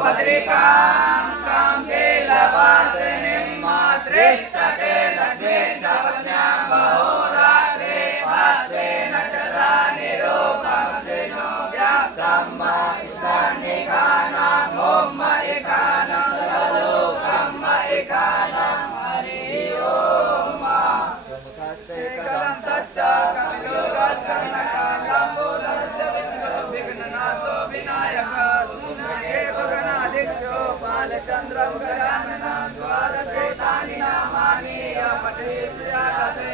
सुभद्रिकां कम्भीरवासिनीं श्रेष्ठते लक्ष्मी पत्न्यां बहुरात्रे पार्श्वे नक्षत्राणि रूपं स्त्रीणोऽव्यं ब्रह्म ईशान्येकानां ओम एकानां सर्वलोकं एकानां हरि ओम सुमुखश्चैकदन्तश्च कपिलोगत्कर्णकालम्बोदरस्य विघ्ननाशो विनायकः बालचन्द्रं गजाननं द्वादशेतानि नामानि पठे श्रियादते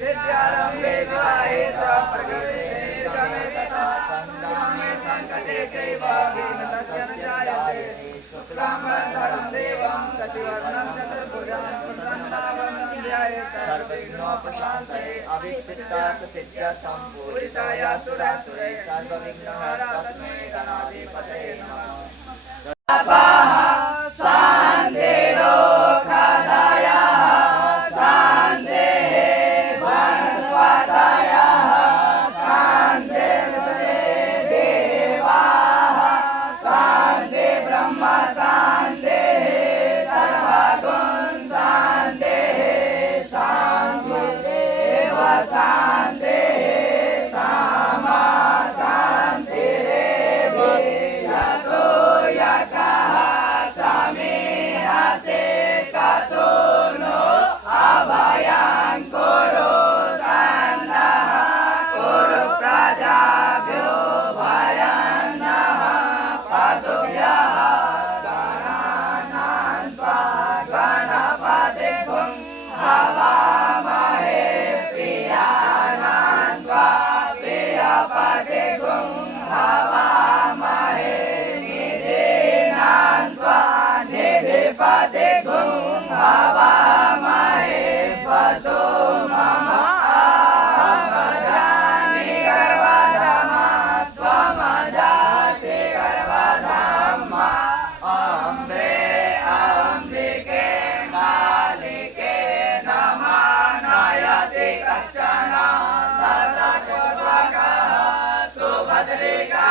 विद्यारम्भे विवाहे च प्रकटे निर्गमे तथा सङ्ग्रामे सङ्कटे चैव दीनतस्य न जायते शुक्लाम्बरधरं देवं शशिवर्णं चतुर्भुजं प्रसन्नावरणं ध्यायेत् सर्वविघ्नोपशान्तये अभीष्टार्थसिद्ध्यर्थं पूजिताय सुरासुरे सर्वविघ्नहरा तस्मै गणाधिपतये नमः। सुभद्रिका